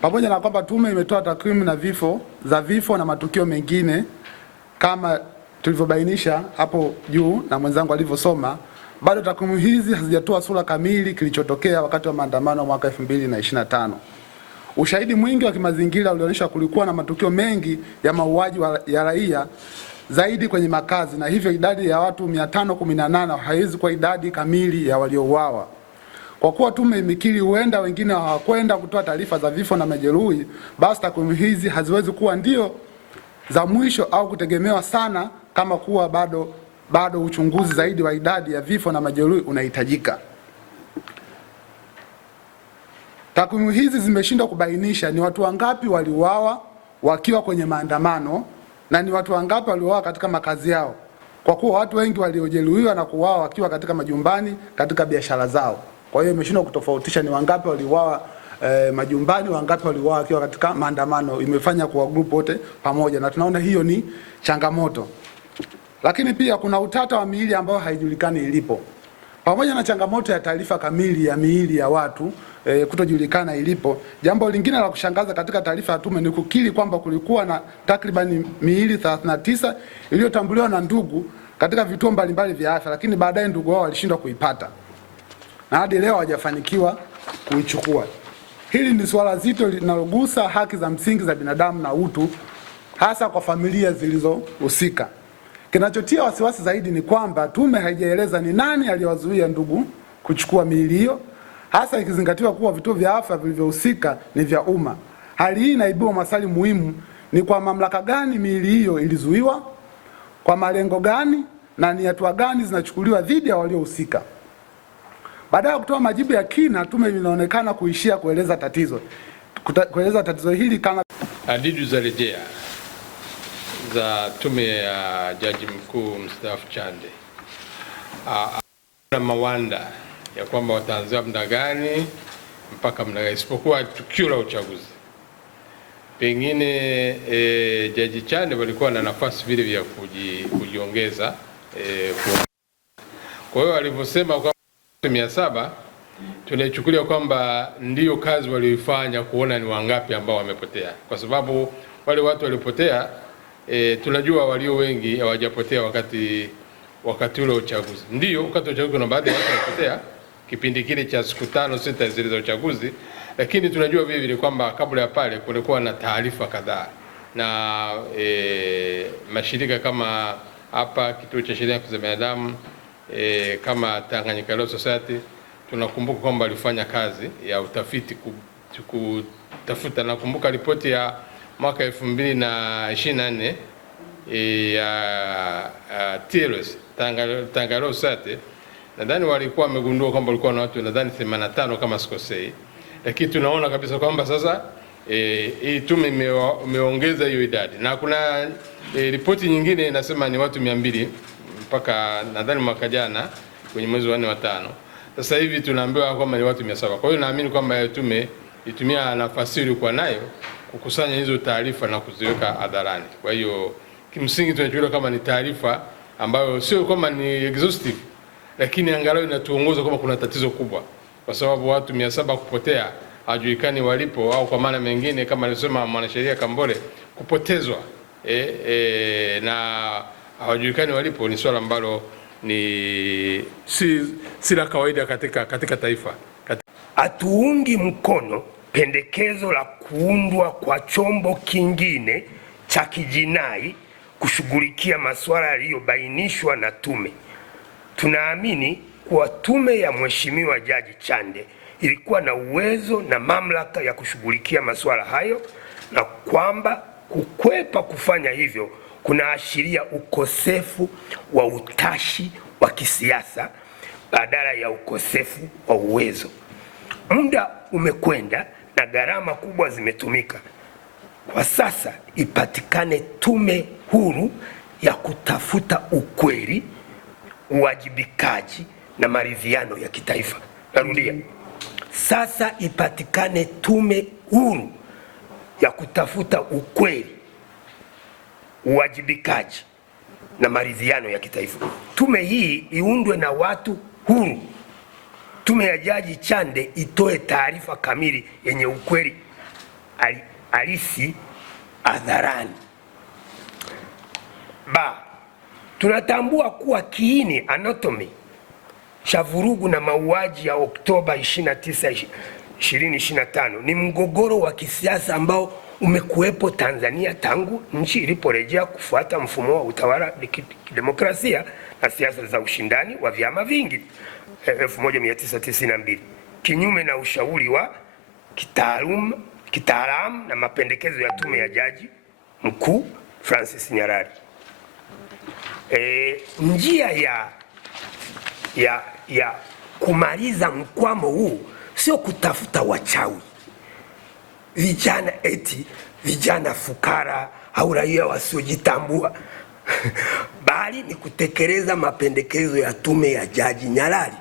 Pamoja na kwamba tume imetoa takwimu za vifo na matukio mengine kama tulivyobainisha hapo juu na mwenzangu alivyosoma, bado takwimu hizi hazijatoa sura kamili kilichotokea wakati wa maandamano mwaka 2025. Ushahidi mwingi wa kimazingira ulionyesha kulikuwa na matukio mengi ya mauaji ya raia zaidi kwenye makazi, na hivyo idadi ya watu 518 haiwezi kuwa idadi kamili ya waliouawa. Kwa kuwa tume imekiri huenda wengine hawakwenda kutoa taarifa za vifo na majeruhi, basi takwimu hizi haziwezi kuwa ndio za mwisho au kutegemewa sana, kama kuwa bado uchunguzi zaidi wa idadi ya vifo na majeruhi unahitajika. Takwimu hizi zimeshindwa kubainisha ni watu wangapi waliuawa wakiwa kwenye maandamano na ni watu wangapi waliuawa katika makazi yao, kwa kuwa watu wengi waliojeruhiwa na kuuawa wakiwa katika majumbani, katika biashara zao. Kwa hiyo imeshindwa kutofautisha ni wangapi waliuawa majumbani, wangapi waliuawa wakiwa katika maandamano. Imefanya kwa group wote pamoja, na tunaona hiyo ni changamoto. Lakini pia kuna utata wa miili ambayo haijulikani ilipo. Pamoja na changamoto ya taarifa kamili ya miili ya watu kutojulikana ilipo, jambo lingine la kushangaza katika taarifa ya tume ni kukiri kwamba kulikuwa na takriban miili 39 iliyotambuliwa na ndugu katika vituo mbalimbali vya afya, lakini baadaye ndugu wao walishindwa kuipata na hadi leo hawajafanikiwa kuichukua. Hili ni swala zito linalogusa haki za msingi za binadamu na utu, hasa kwa familia zilizohusika. Kinachotia wasiwasi zaidi ni kwamba tume haijaeleza ni nani aliyewazuia ndugu kuchukua miili hiyo, hasa ikizingatiwa kuwa vituo vya afya vilivyohusika ni vya umma. Hali hii inaibua maswali muhimu: ni kwa mamlaka gani miili hiyo ilizuiwa, kwa malengo gani, na ni hatua gani zinachukuliwa dhidi ya waliohusika? Baada ya kutoa majibu ya kina, tume inaonekana kuishia kueleza tatizo hili kama hadidu za rejea za tume ya Jaji Mkuu mstaafu Chande na mawanda ya kwamba wataanzia muda gani mpaka muda gani, isipokuwa tukio la uchaguzi. Pengine Jaji Chande walikuwa na nafasi vile vya kujiongeza. Kwa hiyo alivyosema kwa 700 tunaichukulia kwamba ndiyo kazi walioifanya kuona ni wangapi ambao wamepotea, kwa sababu wale watu waliopotea tunajua walio wengi hawajapotea wakati ule uchaguzi. Ndiyo wakati wa uchaguzi kuna baadhi ya watu walipotea kipindi kile cha siku 5-6 zile za uchaguzi, lakini tunajua vile vile kwamba kabla ya pale kulikuwa na taarifa kadhaa na mashirika kama hapa kituo cha sheria za binadamu kama Tanganyika Law Society, tunakumbuka kwamba alifanya kazi ya utafiti kutafuta. Nakumbuka ripoti ya mwaka 2024 ya TLS Tanganyika Law Society, nadhani walikuwa wamegundua kwamba walikuwa na watu nadhani 85 kama sikosei, lakini tunaona kabisa kwamba sasa hii tume imeongeza hiyo idadi, na kuna ripoti nyingine inasema ni watu 200 mpaka nadhani mwaka jana kwenye mwezi wa 4 wa 5. Sasa hivi tunaambiwa kwamba ni watu 700. Kwa hiyo naamini kwamba tume itumia nafasi ile kwa nayo kukusanya hizo taarifa na kuziweka hadharani. Kwa hiyo kimsingi tunachukulia kama ni taarifa ambayo sio kama ni exhaustive, lakini angalau inatuongoza kama kuna tatizo kubwa, kwa sababu watu 700 kupotea hajulikani walipo, au kwa maana mengine kama alisema mwanasheria Kambole kupotezwa na hawajulikani walipo, ni swala ambalo ni si la kawaida katika taifa. Hatuungi mkono pendekezo la kuundwa kwa chombo kingine cha kijinai kushughulikia masuala yaliyobainishwa na tume. Tunaamini kuwa tume ya Mheshimiwa Jaji Chande ilikuwa na uwezo na mamlaka ya kushughulikia masuala hayo, na kwamba kukwepa kufanya hivyo kunaashiria ukosefu wa utashi wa kisiasa badala ya ukosefu wa uwezo. Muda umekwenda na gharama kubwa zimetumika. Kwa sasa ipatikane tume huru ya kutafuta ukweli, uwajibikaji na maridhiano ya kitaifa. Narudia, sasa ipatikane tume huru ya kutafuta ukweli, uwajibikaji na maridhiano ya kitaifa. Tume hii iundwe na watu huru. Tume ya Jaji Chande itoe taarifa kamili yenye ukweli halisi hadharani. Tunatambua kuwa kiini anatomy cha vurugu na mauaji ya Oktoba 29, 2025 ni mgogoro wa kisiasa ambao umekuwepo Tanzania tangu nchi iliporejea kufuata mfumo wa utawala kidemokrasia na siasa za ushindani wa vyama vingi 1992, kinyume na ushauri wa kitaalamu na mapendekezo ya tume ya Jaji Mkuu Francis Nyalali. Njia ya kumaliza mkwamo huu sio kutafuta wachawi, vijana fukara au raia wasiojitambua bali ni kutekeleza mapendekezo ya tume ya Jaji Nyalali.